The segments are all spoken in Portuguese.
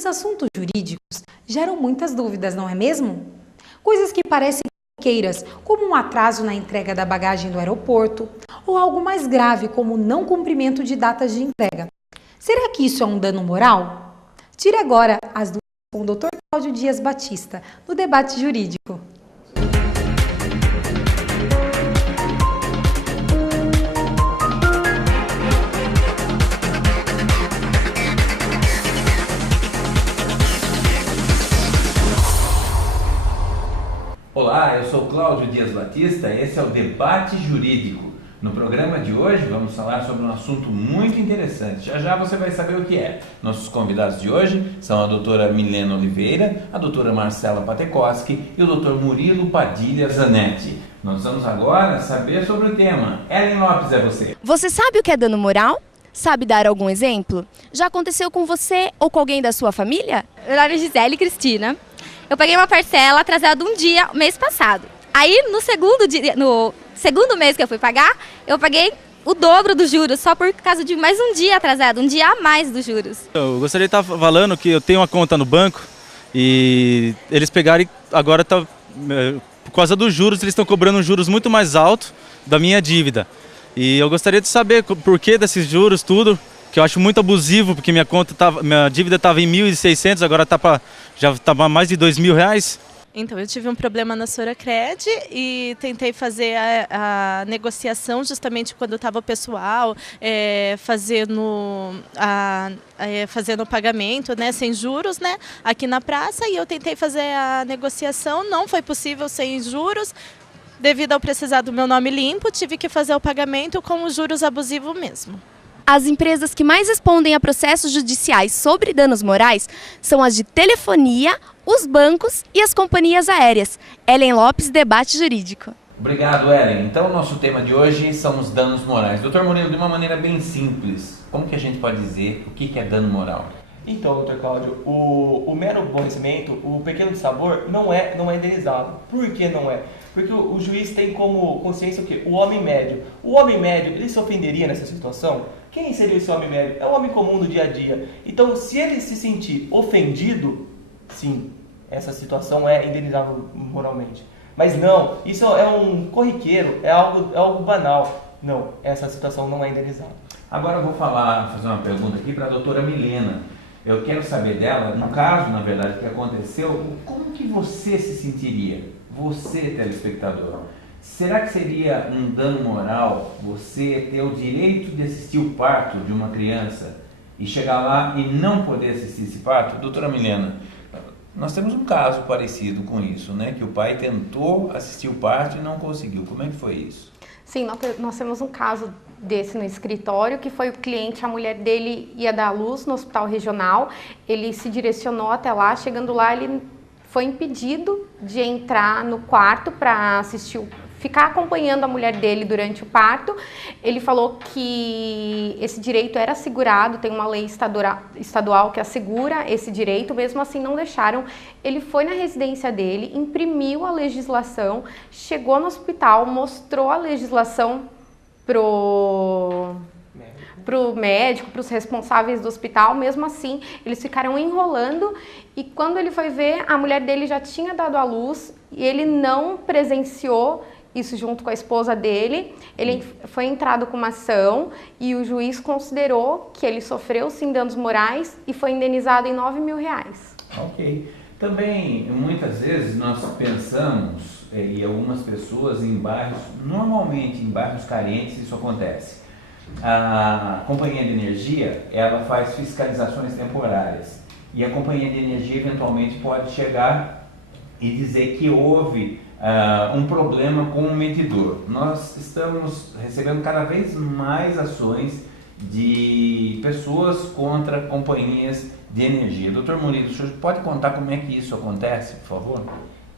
Os assuntos jurídicos geram muitas dúvidas, não é mesmo? Coisas que parecem corriqueiras, como um atraso na entrega da bagagem do aeroporto, ou algo mais grave, como o não cumprimento de datas de entrega. Será que isso é um dano moral? Tire agora as dúvidas com o Dr. Cláudio Dias Batista, no Debate Jurídico. Olá, eu sou Cláudio Dias Batista, esse é o Debate Jurídico. No programa de hoje vamos falar sobre um assunto muito interessante. Já já você vai saber o que é. Nossos convidados de hoje são a doutora Milena Oliveira, a doutora Marcela Patekoski e o doutor Murilo Padilha Zanetti. Nós vamos agora saber sobre o tema. Ellen Lopes, é você. Você sabe o que é dano moral? Sabe dar algum exemplo? Já aconteceu com você ou com alguém da sua família? Meu nome é Gisele Cristina. Eu paguei uma parcela atrasada um dia, mês passado. Aí, no segundo mês que eu fui pagar, eu paguei o dobro dos juros, só por causa de mais um dia atrasado, um dia a mais dos juros. Eu gostaria de estar falando que eu tenho uma conta no banco e eles pegaram e agora, por causa dos juros, eles estão cobrando juros muito mais altos da minha dívida. E eu gostaria de saber por que desses juros, tudo, que eu acho muito abusivo, porque minha dívida estava em 1.600, agora já está mais de R$2.000. Então, eu tive um problema na Soracred e tentei fazer a negociação justamente quando estava o pessoal fazendo o pagamento, né, sem juros, né, aqui na praça, e eu tentei fazer a negociação, não foi possível sem juros. Devido ao precisar do meu nome limpo, tive que fazer o pagamento com os juros abusivos mesmo. As empresas que mais respondem a processos judiciais sobre danos morais são as de telefonia, os bancos e as companhias aéreas. Ellen Lopes, Debate Jurídico. Obrigado, Ellen. Então, o nosso tema de hoje são os danos morais. Doutor Murilo, de uma maneira bem simples, como que a gente pode dizer o que é dano moral? Então, doutor Cláudio, o mero aborrecimento, o pequeno dissabor, não é indenizado. Por que não é? Porque o juiz tem como consciência o quê? O homem médio. O homem médio, ele se ofenderia nessa situação? Quem seria esse homem médio? É o homem comum do dia a dia. Então, se ele se sentir ofendido, sim, essa situação é indenizável moralmente. Mas não, isso é um corriqueiro, é algo banal. Não, essa situação não é indenizável. Agora eu vou fazer uma pergunta aqui para a doutora Milena. Eu quero saber dela, no caso, na verdade, que aconteceu, como que você se sentiria? Você, telespectador. Será que seria um dano moral você ter o direito de assistir o parto de uma criança e chegar lá e não poder assistir esse parto? Doutora Milena, nós temos um caso parecido com isso, né? Que o pai tentou assistir o parto e não conseguiu. Como é que foi isso? Sim, nós temos um caso desse no escritório, que foi o cliente, a mulher dele ia dar à luz no hospital regional, ele se direcionou até lá, chegando lá ele foi impedido de entrar no quarto para ficar acompanhando a mulher dele durante o parto. Ele falou que esse direito era assegurado, tem uma lei estadual que assegura esse direito, mesmo assim não deixaram. Ele foi na residência dele, imprimiu a legislação, chegou no hospital, mostrou a legislação pro médico, para os responsáveis do hospital. Mesmo assim, eles ficaram enrolando e quando ele foi ver, a mulher dele já tinha dado à luz e ele não presenciou isso junto com a esposa dele. Ele foi entrado com uma ação e o juiz considerou que ele sofreu sim danos morais e foi indenizado em R$9.000. Ok. Também, muitas vezes, nós pensamos, e algumas pessoas em bairros, normalmente em bairros carentes, isso acontece. A companhia de energia, ela faz fiscalizações temporárias e a companhia de energia eventualmente pode chegar e dizer que houve um problema com o medidor. Nós estamos recebendo cada vez mais ações de pessoas contra companhias de energia. Doutor Murilo, o senhor pode contar como é que isso acontece, por favor?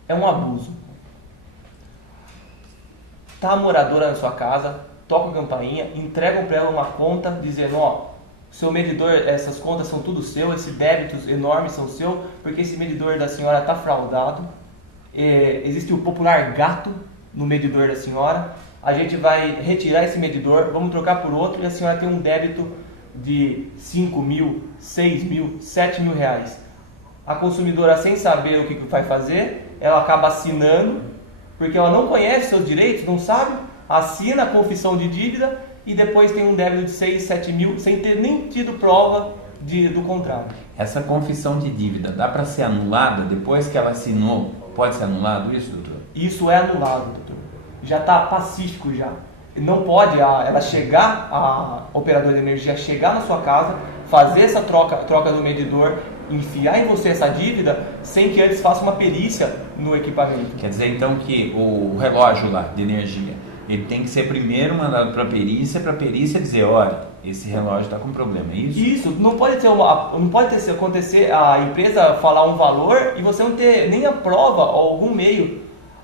É um abuso. Tá a moradora na sua casa, toca a campainha, entregam para ela uma conta dizendo, seu medidor, essas contas são tudo seu, esses débitos enormes são seu, porque esse medidor da senhora está fraudado. Existe o popular gato no medidor da senhora, a gente vai retirar esse medidor, vamos trocar por outro e a senhora tem um débito de 5.000, 6.000, 7.000 reais. A consumidora, sem saber o que vai fazer, ela acaba assinando, porque ela não conhece seus direitos, não sabe, assina a confissão de dívida e depois tem um débito de 6, 7 mil sem ter nem tido prova do contrário. Essa confissão de dívida dá para ser anulada depois que ela assinou? Pode ser anulado isso, doutor? Isso é anulado, doutor. Já está pacífico já. Não pode ela chegar, a operadora de energia chegar na sua casa, fazer essa troca do medidor, enfiar em você essa dívida sem que antes faça uma perícia no equipamento. Quer dizer então que o relógio lá de energia, ele tem que ser primeiro mandado para a perícia dizer, olha, esse relógio está com problema, é isso? Isso, não pode acontecer a empresa falar um valor e você não ter nem a prova ou algum meio.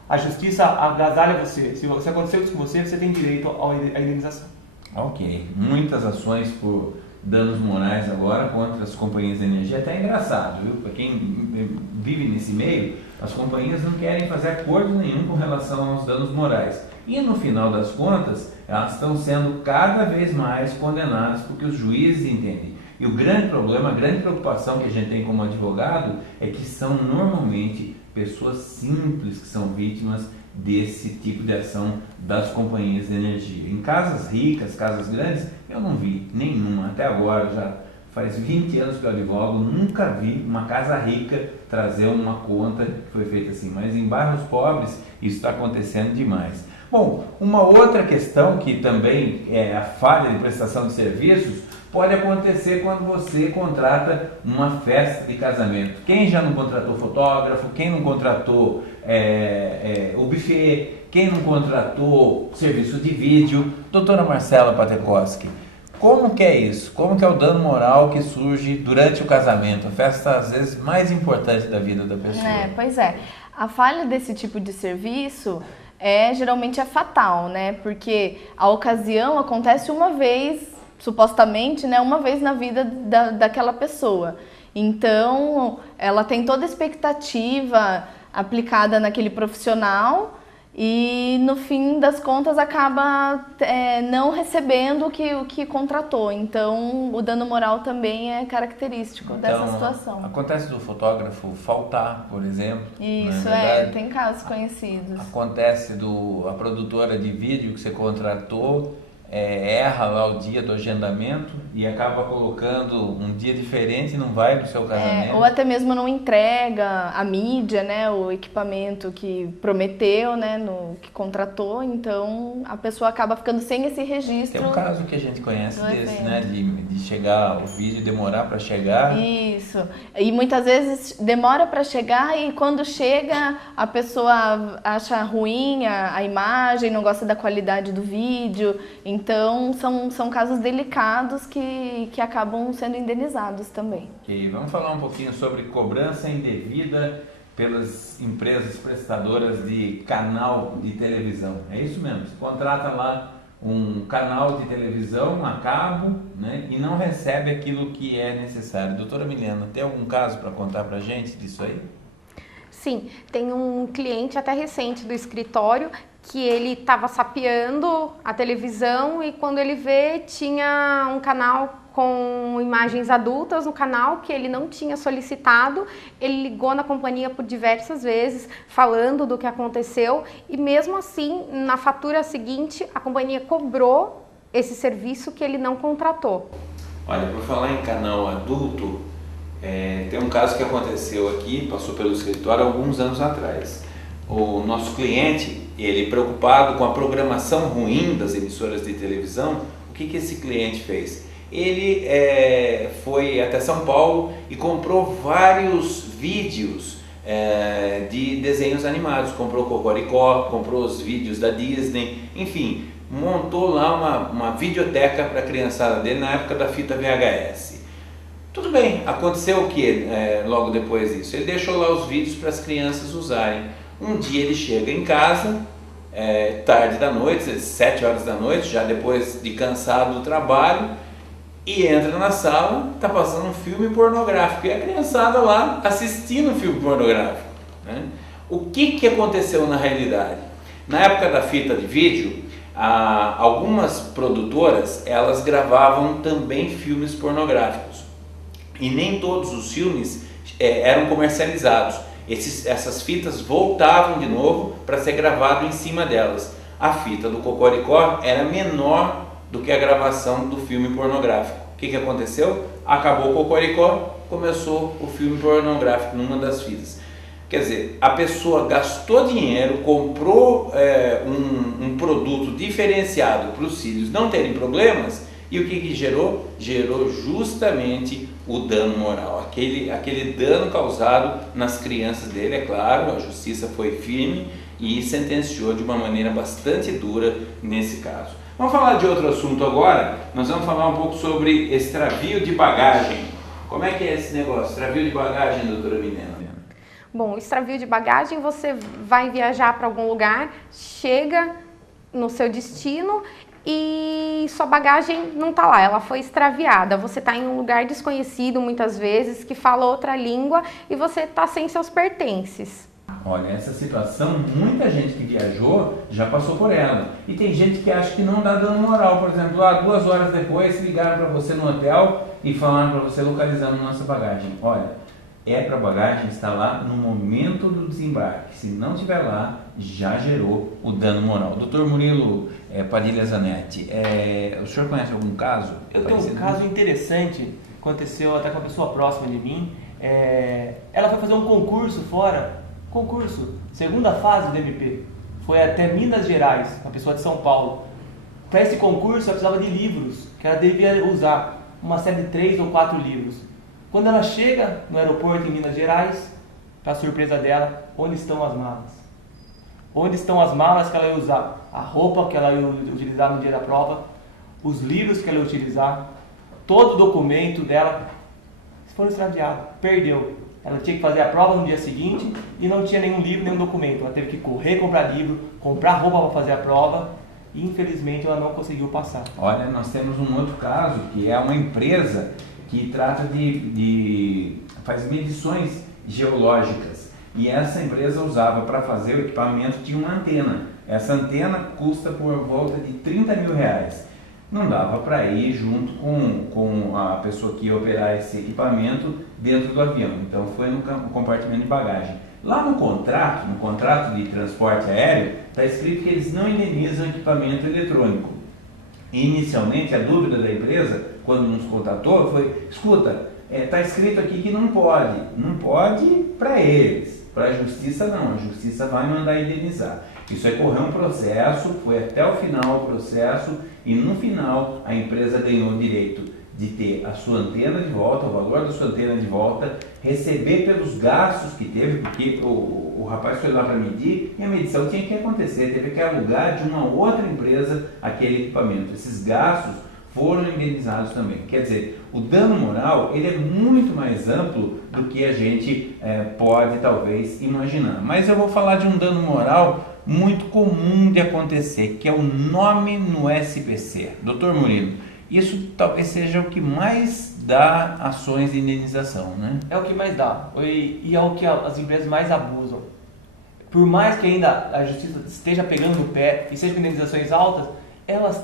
A justiça agasalha você. Se aconteceu isso com você, você tem direito à indenização. Ok. Muitas ações por danos morais agora contra as companhias de energia. Até é engraçado, viu? Para quem vive nesse meio, as companhias não querem fazer acordo nenhum com relação aos danos morais. E no final das contas, elas estão sendo cada vez mais condenadas porque os juízes entendem. E o grande problema, a grande preocupação que a gente tem como advogado é que são normalmente pessoas simples que são vítimas desse tipo de ação das companhias de energia. Em casas ricas, casas grandes, eu não vi nenhuma. Até agora, já faz 20 anos que eu advogo, nunca vi uma casa rica trazer uma conta que foi feita assim. Mas em bairros pobres, isso está acontecendo demais. Bom, uma outra questão que também é a falha de prestação de serviços pode acontecer quando você contrata uma festa de casamento. Quem já não contratou fotógrafo, quem não contratou o buffet, quem não contratou serviço de vídeo? Doutora Marcela Patekoski, como que é isso? Como que é o dano moral que surge durante o casamento? A festa, às vezes, mais importante da vida da pessoa. Pois é. A falha desse tipo de serviço geralmente é fatal, né? Porque a ocasião acontece uma vez, supostamente, né, uma vez na vida daquela pessoa. Então, ela tem toda a expectativa aplicada naquele profissional e, no fim das contas, acaba não recebendo o que contratou. Então, o dano moral também é característico dessa situação. Acontece do fotógrafo faltar, por exemplo. Isso, tem casos conhecidos. Acontece a produtora de vídeo que você contratou erra lá o dia do agendamento e acaba colocando um dia diferente e não vai no seu casamento. Ou até mesmo não entrega a mídia, né, o equipamento que prometeu, né, que contratou, então a pessoa acaba ficando sem esse registro. Tem um caso que a gente conhece desse, né, de chegar o vídeo, demorar para chegar. Isso, e muitas vezes demora para chegar e quando chega a pessoa acha ruim a imagem, não gosta da qualidade do vídeo. Então, são casos delicados que acabam sendo indenizados também. Ok, vamos falar um pouquinho sobre cobrança indevida pelas empresas prestadoras de canal de televisão. É isso mesmo, você contrata lá um canal de televisão a cabo, né, e não recebe aquilo que é necessário. Doutora Milena, tem algum caso para contar para a gente disso aí? Sim, tem um cliente até recente do escritório que ele estava sapeando a televisão e quando ele vê tinha um canal com imagens adultas no canal que ele não tinha solicitado. Ele ligou na companhia por diversas vezes falando do que aconteceu e mesmo assim na fatura seguinte a companhia cobrou esse serviço que ele não contratou. Olha, por falar em canal adulto, tem um caso que aconteceu aqui, passou pelo escritório alguns anos atrás. O nosso cliente, ele preocupado com a programação ruim das emissoras de televisão, o que esse cliente fez? Ele foi até São Paulo e comprou vários vídeos de desenhos animados. Comprou Cocoricó, comprou os vídeos da Disney, enfim, montou lá uma videoteca para a criançada dele na época da fita VHS. Tudo bem, aconteceu o que logo depois disso? Ele deixou lá os vídeos para as crianças usarem. Um dia ele chega em casa, tarde da noite, 7 horas da noite, já depois de cansado do trabalho, e entra na sala, está passando um filme pornográfico, e a criançada lá assistindo um filme pornográfico, né? O que aconteceu na realidade? Na época da fita de vídeo, algumas produtoras, elas gravavam também filmes pornográficos, e nem todos os filmes eram comercializados. Essas fitas voltavam de novo para ser gravado em cima delas. A fita do Cocoricó era menor do que a gravação do filme pornográfico. O que aconteceu? Acabou o Cocoricó, começou o filme pornográfico numa das fitas. Quer dizer, a pessoa gastou dinheiro, comprou um produto diferenciado para os filhos não terem problemas, e o que gerou? Gerou justamente o dano moral, aquele dano causado nas crianças dele. É claro, a justiça foi firme e sentenciou de uma maneira bastante dura nesse caso. Vamos falar de outro assunto agora. Nós vamos falar um pouco sobre extravio de bagagem. Como é que é esse negócio? Extravio de bagagem, doutora Milena? Bom, extravio de bagagem, você vai viajar para algum lugar, chega no seu destino e sua bagagem não está lá, ela foi extraviada. Você está em um lugar desconhecido muitas vezes, que fala outra língua e você está sem seus pertences. Olha, essa situação, muita gente que viajou já passou por ela. E tem gente que acha que não dá dano moral. Por exemplo, 2 horas depois ligaram para você no hotel e falaram para você localizando nossa bagagem. Olha, para a bagagem estar lá no momento do desembarque. Se não estiver lá, já gerou o dano moral. Dr. Murilo Padilha Zanetti, o senhor conhece algum caso? Eu tenho um caso interessante, aconteceu até com uma pessoa próxima de mim. Ela foi fazer um concurso fora, segunda fase do MP, foi até Minas Gerais, uma pessoa de São Paulo. Para esse concurso ela precisava de livros, que ela devia usar, uma série de 3 ou 4 livros. Quando ela chega no aeroporto em Minas Gerais, para surpresa dela, onde estão as malas? Onde estão as malas que ela ia usar? A roupa que ela ia utilizar no dia da prova, os livros que ela ia utilizar, todo o documento dela foram extraviados, perdeu. Ela tinha que fazer a prova no dia seguinte e não tinha nenhum livro, nenhum documento. Ela teve que correr, comprar livro, comprar roupa para fazer a prova e infelizmente ela não conseguiu passar. Olha, nós temos um outro caso, que é uma empresa que trata faz medições geológicas, e essa empresa usava para fazer o equipamento de uma antena. Essa antena custa por volta de R$30 mil. Não dava para ir junto com a pessoa que ia operar esse equipamento dentro do avião, então foi no compartimento de bagagem. Lá no contrato de transporte aéreo, está escrito que eles não indenizam equipamento eletrônico. Inicialmente, a dúvida da empresa, quando nos contatou, foi: escuta, está escrito aqui que não pode para eles, para a justiça não, a justiça vai mandar indenizar. Isso aí correu um processo, foi até o final o processo, e no final a empresa ganhou o direito de ter a sua antena de volta, o valor da sua antena de volta, receber pelos gastos que teve, porque o rapaz foi lá para medir e a medição tinha que acontecer, teve que alugar de uma outra empresa aquele equipamento. Esses gastos foram indenizados também. Quer dizer, o dano moral ele é muito mais amplo do que a gente pode talvez imaginar. Mas eu vou falar de um dano moral muito comum de acontecer, que é o nome no SPC. Dr. Murilo, isso talvez seja o que mais dá ações de indenização, né? É o que mais dá, e é o que as empresas mais abusam. Por mais que ainda a justiça esteja pegando no pé e seja com indenizações altas, elas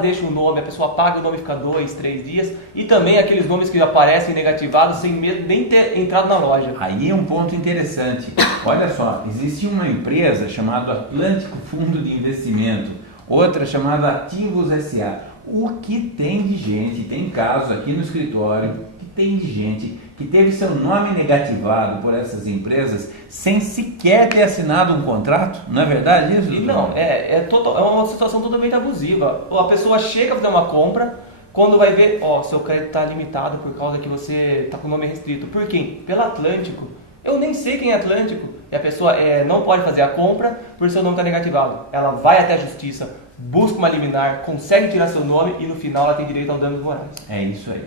deixam o nome, a pessoa paga, o nome fica 2, 3 dias, e também aqueles nomes que aparecem negativados sem medo nem ter entrado na loja. Aí é um ponto interessante. Olha só, existe uma empresa chamada Atlântico Fundo de Investimento, outra chamada Ativos S.A. O que tem de gente, tem casos aqui no escritório, que tem de gente que teve seu nome negativado por essas empresas sem sequer ter assinado um contrato? Não é verdade isso, doutor? Não, é uma situação totalmente abusiva. A pessoa chega a fazer uma compra, quando vai ver, seu crédito está limitado por causa que você está com o nome restrito. Por quem? Pela Atlântico. Eu nem sei quem é Atlântico. E a pessoa não pode fazer a compra por seu nome estar negativado. Ela vai até a justiça, busca uma liminar, consegue tirar seu nome e no final ela tem direito ao danos morais. É isso aí.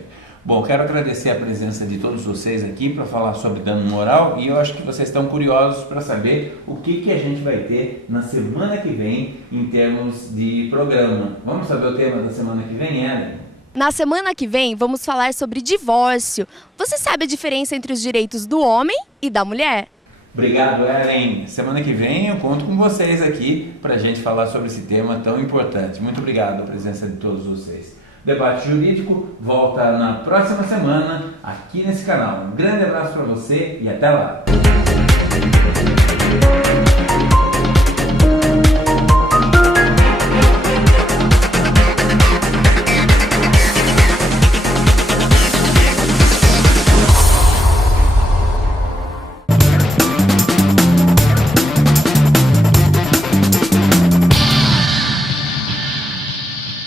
Bom, quero agradecer a presença de todos vocês aqui para falar sobre dano moral, e eu acho que vocês estão curiosos para saber o que a gente vai ter na semana que vem em termos de programa. Vamos saber o tema da semana que vem, Ellen? Na semana que vem vamos falar sobre divórcio. Você sabe a diferença entre os direitos do homem e da mulher? Obrigado, Ellen. Semana que vem eu conto com vocês aqui para a gente falar sobre esse tema tão importante. Muito obrigado pela presença de todos vocês. Debate Jurídico volta na próxima semana aqui nesse canal. Um grande abraço para você e até lá!